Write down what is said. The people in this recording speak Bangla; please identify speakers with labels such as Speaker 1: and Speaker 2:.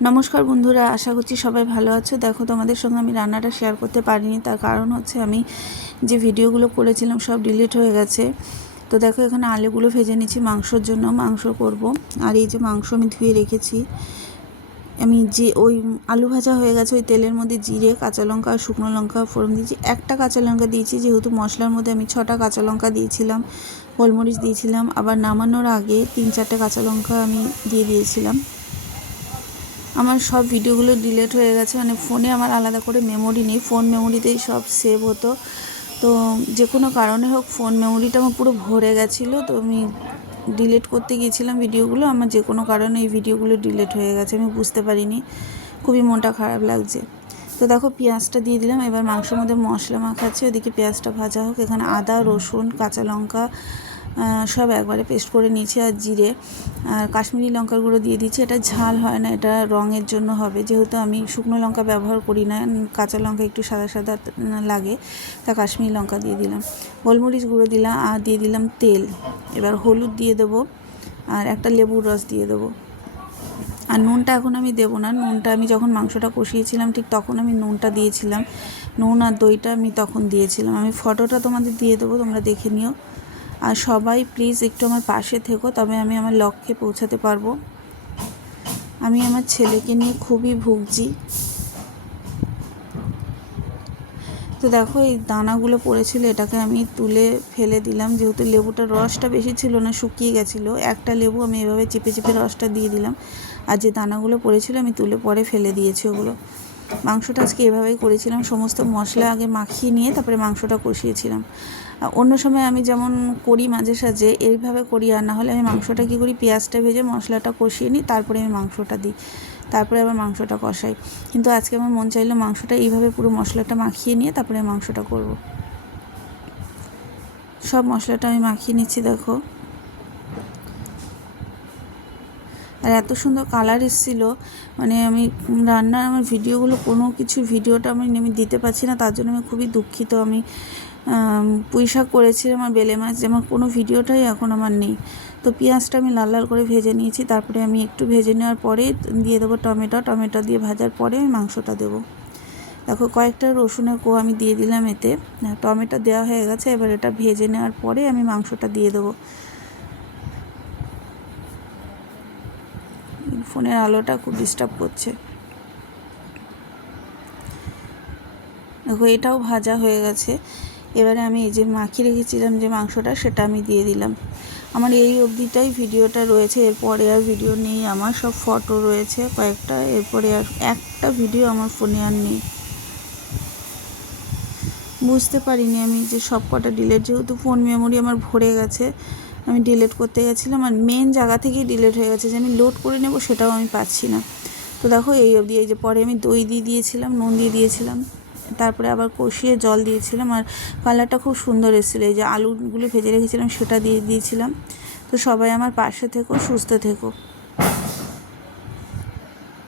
Speaker 1: নমস্কার বন্ধুরা, আশা করছি সবাই ভালো আছো। দেখো, তোমাদের সঙ্গে আমি রান্নাটা শেয়ার করতে পারিনি, তার কারণ হচ্ছে আমি যে ভিডিওগুলো করেছিলাম সব ডিলিট হয়ে গেছে। তো দেখো, এখানে আলুগুলো ভেজে নিচ্ছি মাংসর জন্য, মাংস করব। আর এই যে মাংস আমি ধুয়ে রেখেছি, আমি যে ওই আলু ভাজা হয়ে গেছে, ওই তেলের মধ্যে জিরে, কাঁচা লঙ্কা আর শুকনো লঙ্কা ফোড়ন দিয়েছি। একটা কাঁচা লঙ্কা দিয়েছি, যেহেতু মশলার মধ্যে আমি ছটা কাঁচা লঙ্কা দিয়েছিলাম, গোলমরিচ দিয়েছিলাম, আবার নামানোর আগে তিন চারটে কাঁচা লঙ্কা আমি দিয়ে দিয়েছিলাম। আমার সব ভিডিওগুলো ডিলেট হয়ে গেছে মানে ফোনে আমার আলাদা করে মেমোরি নেই। ফোন মেমোরিতেই সব সেভ হতো। তো যে কোনো কারণে হোক ফোন মেমোরিটা আমার পুরো ভরে গেছিল। তো আমি ডিলিট করতে গিয়েছিলাম ভিডিওগুলো। আমার যে কোনো কারণে এই ভিডিওগুলো ডিলিট হয়ে গেছে, আমি বুঝতে পারিনি। খুবই মনটা খারাপ লাগছে। তো দেখো, পেঁয়াজটা দিয়ে দিলাম। এবার মাংসের মধ্যে মশলা মাখাচ্ছি। ওদিকে পেঁয়াজটা ভাজা হোক। এখানে আদা, রসুন, কাঁচা লঙ্কা সব একবারে পেস্ট করে নিয়েছি আর জিরে। আর কাশ্মীরি লঙ্কার গুঁড়ো দিয়ে দিচ্ছি এটা ঝাল হয় না, এটা রঙের জন্য হবে। যেহেতু আমি শুকনো লঙ্কা ব্যবহার করি না কাঁচা লঙ্কা একটু সাদা সাদা লাগে, তা কাশ্মীরি লঙ্কা দিয়ে দিলাম। গোলমরিচ গুঁড়ো দিলাম আর দিয়ে দিলাম তেল। এবার হলুদ দিয়ে দেবো আর একটা লেবুর রস দিয়ে দেবো। আর নুনটা এখন আমি দেবো না। নুনটা আমি যখন মাংসটা কষিয়েছিলাম, ঠিক তখন আমি নুনটা দিয়েছিলাম। নুন আর দইটা আমি তখন দিয়েছিলাম। আমি ফটোটা তোমাদের দিয়ে দেবো, তোমরা দেখে নিও। আর সবাই প্লিজ একটু আমার পাশে থেকো, তবে আমি আমার লক্ষ্যে পৌঁছাতে পারব। আমি আমার ছেলেকে নিয়ে খুবই ভুগছি। তো দেখো, এই দানাগুলো পড়েছিল, এটাকে আমি তুলে ফেলে দিলাম। যেহেতু লেবুটার রসটা বেশি ছিল না, শুকিয়ে গেছিল, একটা লেবু আমি এভাবে চেপে চেপে রসটা দিয়ে দিলাম। আর যে দানাগুলো পড়েছিল, আমি তুলে পরে ফেলে দিয়েছি ওগুলো। মাংসটা আজকে এভাবেই করেছিলাম। সমস্ত মশলা আগে মাখিয়ে নিয়ে তারপরে মাংসটা কষিয়েছিলাম। অন্য সময় আমি যেমন করি মাঝে সাঝে, এইভাবে করি। আর না হলে আমি মাংসটা কী করি, পেঁয়াজটা ভেজে মশলাটা কষিয়ে নিই, তারপরে আমি মাংসটা দিই। তারপরে আবার মাংসটা কষাই। কিন্তু আজকে আমার মন চাইলো মাংসটা এইভাবে পুরো মশলাটা মাখিয়ে নিয়ে তারপরে মাংসটা করব। সব মশলাটা আমি মাখিয়ে নিচ্ছি, দেখো। আর এত সুন্দর কালার এসেছিল। মানে আমি রান্নার আমার ভিডিওগুলো, কোনো কিছু ভিডিওটা আমি আমি দিতে পারছি না, তার জন্য আমি খুবই দুঃখিত। আমি পুঁই শাক করেছিলাম আর বেলে মাছ, যেমন কোনো ভিডিওটাই এখন আমার নেই। তো পেঁয়াজটা আমি লাল লাল করে ভেজে নিয়েছি, তারপরে আমি একটু ভেজে নেওয়ার পরে দিয়ে দেবো টমেটো। টমেটো দিয়ে ভাজার পরে আমি মাংসটা দেবো। দেখো, কয়েকটা রসুনের কো আমি দিয়ে দিলাম এতে। টমেটো দেওয়া হয়ে গেছে, এবার এটা ভেজে নেওয়ার পরে আমি মাংসটা দিয়ে দেবো। ফোনের আলোটা খুব ডিস্টার্ব করছে। দেখো, এটাও ভাজা হয়ে গেছে। এবারে আমি এই যে মাখিয়ে রেখেছিলাম যে মাংসটা, সেটা আমি দিয়ে দিলাম। আমার এই অবধিটাই ভিডিওটা রয়েছে, এরপরে আর ভিডিও নেই। আমার সব ফটো রয়েছে কয়েকটা, এরপরে আর একটা ভিডিও আমার ফোনে আর নেই। বুঝতে পারিনি আমি যে সব কটা ডিলেট যেহেতু ফোন মেমোরি আমার ভরে গেছে আমি ডিলেট করতে গেছিলাম আর মেন জায়গা থেকেই ডিলেট হয়ে গেছে, যে আমি লোড করে নেব সেটাও আমি পাচ্ছি না। তো দেখো এই অবধি, এই যে পরে আমি দই দিয়ে দিয়েছিলাম, নুন দিয়ে দিয়েছিলাম, তারপরে আবার কষিয়ে জল দিয়েছিলাম আর কালারটা খুব সুন্দর এসেছিল, এই যে আলুগুলো ভেজে রেখেছিলাম সেটা দিয়ে দিয়েছিলাম। তো সবাই আমার পাশে থেকো, সুস্থ থেকো।